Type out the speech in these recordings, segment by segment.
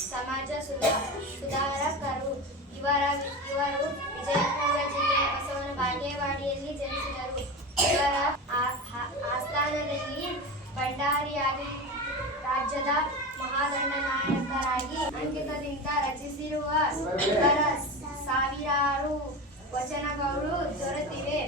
ಸಮಾಜ ಸುಧಾರಕರು. ಇವರು ವಿಜಯಪುರ ಜಿಲ್ಲೆಯ ಬಸವನ ಬಾಗೇವಾಡಿಯಲ್ಲಿ ಜನಿಸಿದರು. ಇವರ ಆಸ್ಥಾನದಲ್ಲಿ ಭಂಡಾರಿಯಾಗಿ ರಾಜ್ಯದ ಮಹಾದಂಡನಾಯಕರಾಗಿ ಅಂಕಿತದಿಂದ ರಚಿಸಿರುವ ಇವರ ಸಾವಿರಾರು ವಚನಗಳು ದೊರೆತಿವೆ.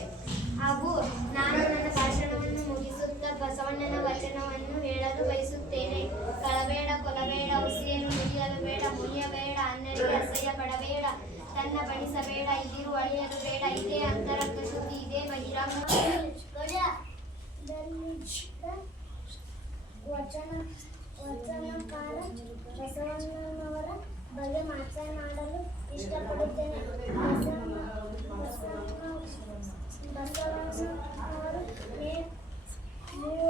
ಹಾಗೂ ನಾನು ನನ್ನ ಭಾಷಣವನ್ನು ಮುಗಿಸುತ್ತಾ ಬಸವಣ್ಣನ ವಚನವನ್ನು ಹೇಳಲು ಬಯಸುತ್ತೇನೆ. ಕಳಬೇಡ, ಕೊಲಬೇಡ, ಉಸಿಯನ್ನು ಮುಗಿಯಲು ಬೇಡ, ಮುನಿಯಬೇಡ, ಅನ್ನರಿಗೆ ಅಸಹ್ಯ ಪಡಬೇಡ, ತನ್ನ ಬಣಿಸಬೇಡ, ಇದಿರು ಅಳಿಯಲು ಬೇಡ. ಇದೇ ಅಂತರಂಗ ಶುದ್ಧಿ, ಇದೇ ಬಹಿರಂಗ ವಚನಕಾರ ಬಸವಣ್ಣನವರ ಬಗ್ಗೆ ಮಾತನಾಡಲು ಇಷ್ಟಪಡುತ್ತೇನೆ. ಬಸವಣ್ಣನವರು ಮೇ 3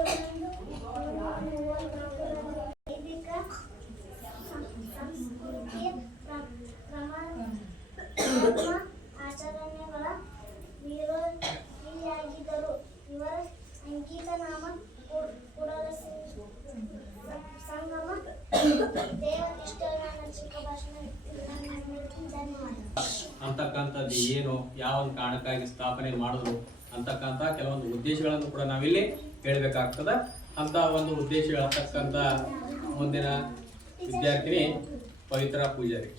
ವೈದಿಕ ಸಂಸ್ಕೃತಿಯ ಆಚರಣೆಗಳ ವಿರೋಧಿಯಾಗಿದ್ದರು. ಇವರ ಅಂಕಿತ ನಾಮ ಕೂಡಲ ಸಂಗಮ ದೇವನಿಷ್ಠರ ಚಿಕ್ಕ ಭಾಷಣ. ಅಂತಕ್ಕಂಥದ್ದು ಏನು, ಯಾವ ಒಂದು ಕಾರಣಕ್ಕಾಗಿ ಸ್ಥಾಪನೆ ಮಾಡಿದ್ರು ಅಂತಕ್ಕಂಥ ಕೆಲವೊಂದು ಉದ್ದೇಶಗಳನ್ನು ಕೂಡ ನಾವಿಲ್ಲಿ ಹೇಳಬೇಕಾಗ್ತದ. ಅಂತ ಒಂದು ಉದ್ದೇಶ ಹೇಳ್ತಕ್ಕಂಥ ಮುಂದಿನ ವಿದ್ಯಾರ್ಥಿನಿ ಪವಿತ್ರ ಪೂಜಾರಿ.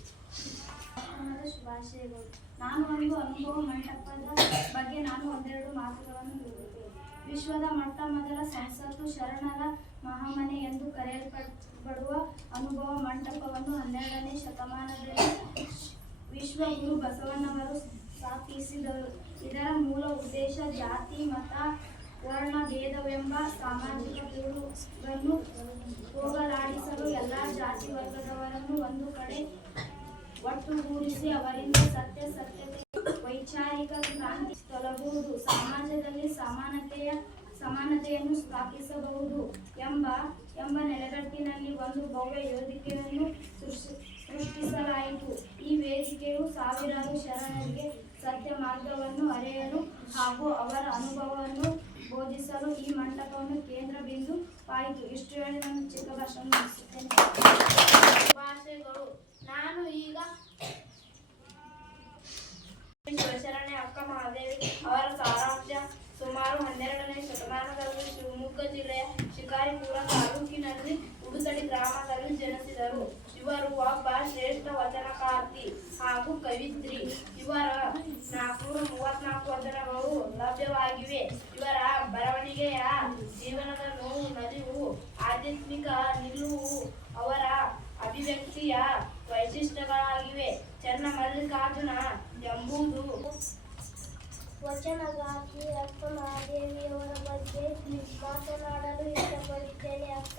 ಶುಭಾಶಯಗಳು. ನಾನು ಒಂದು ಅನುಭವ ಮಂಟಪದ ಬಗ್ಗೆ ಒಂದೆರಡು ಮಾತುಗಳನ್ನು ಹೇಳುತ್ತೇನೆ. ವಿಶ್ವದ ಮೊಟ್ಟ ಮೊದಲ ಸಂಸತ್ತು ಶರಣರ ಮಹಾಮನೆ ಎಂದು ಕರೆಯಲ್ಪಡುವ ಅನುಭವ ಮಂಟಪವನ್ನು 12ನೇ ಶತಮಾನದಲ್ಲಿ ವಿಶ್ವಗುರು ಬಸವಣ್ಣವರು ಸ್ಥಾಪಿಸಿದರು. ಇದರ ಮೂಲ ಉದ್ದೇಶ ಜಾತಿ, ಮತ, ವರ್ಣ ಭೇದವೆಂಬ ಸಾಮಾಜಿಕ ಪಿಡುಗನ್ನು ಹೋಗಲಾಡಿಸಲು ಎಲ್ಲ ಜಾತಿ ವರ್ಗದವರನ್ನು ಒಂದು ಕಡೆ ಒಟ್ಟುಗೂಡಿಸಿ ಅವರಿಂದ ಸತ್ಯತೆ, ವೈಚಾರಿಕ ಕ್ರಾಂತಿ ತೊಲಗುವುದು, ಸಮಾಜದಲ್ಲಿ ಸಮಾನತೆಯನ್ನು ಸ್ಥಾಪಿಸಬಹುದು ಎಂಬ ನೆಲೆಗಟ್ಟಿನಲ್ಲಿ ಒಂದು ಭವ್ಯ ವೇದಿಕೆಯನ್ನು ಸೃಷ್ಟಿಸಲಾಯಿತು. ಈ ವೇದಿಕೆಯು ಸಾವಿರಾರು ಶರಣರಿಗೆ ಸತ್ಯ ಮಾರ್ಗವನ್ನು ಅರಿಯಲು ಹಾಗೂ ಅವರ ಅನುಭವವನ್ನು ಬೋಧಿಸಲು ಈ ಮಂಟಪವನ್ನು ಕೇಂದ್ರ ಬಿಂದುವಾಯಿತು. ಇಷ್ಟು ಹೇಳಿ ನಾನು ಚಿಕ್ಕ ಭಾಷಣ ಮುಗಿಸುತ್ತೇನೆ. ಭಾಷೆಗಳು. ನಾನು ಈಗ ಶಿವಶರಣೆ ಅಕ್ಕ ಮಹಾದೇವಿ ಅವರ ಸಾರಾಂಶ. ಸುಮಾರು 12ನೇ ಶತಮಾನದಲ್ಲಿ ಶಿವಮೊಗ್ಗ ಜಿಲ್ಲೆಯ ಶಿಕಾರಿಪುರ ತಾಲೂಕಿನಲ್ಲಿ ಉಡುತಡಿ ಗ್ರಾಮದಲ್ಲಿ ಜನಿಸಿದರು. ಇವರು ಒಬ್ಬ ಶ್ರೇಷ್ಠ ವಚನಕಾರ್ತಿ ಹಾಗೂ ಕವಿತ್ರಿ. ಇವರ 434 ವಚನಗಳು ಲಭ್ಯವಾಗಿವೆ. ಇವರ ಬರವಣಿಗೆಯ ಜೀವನದ ನೋವು, ನಲಿವು, ಆಧ್ಯಾತ್ಮಿಕ ನಿಲುವು ಅವರ ಅಭಿವ್ಯಕ್ತಿಯ ವೈಶಿಷ್ಟ್ಯಗಳಾಗಿವೆ. ಚನ್ನಮಲ್ಲಿಕಾರ್ಜುನ ಎಂಬುದು ವಚನಗಾರ್ತಿ ಅಕ್ಕ ಮಹಾದೇವಿಯವರ ಬಗ್ಗೆ ಮಾತನಾಡಲು ಇಷ್ಟಪಡುತ್ತೇನೆ. ಅಕ್ಕ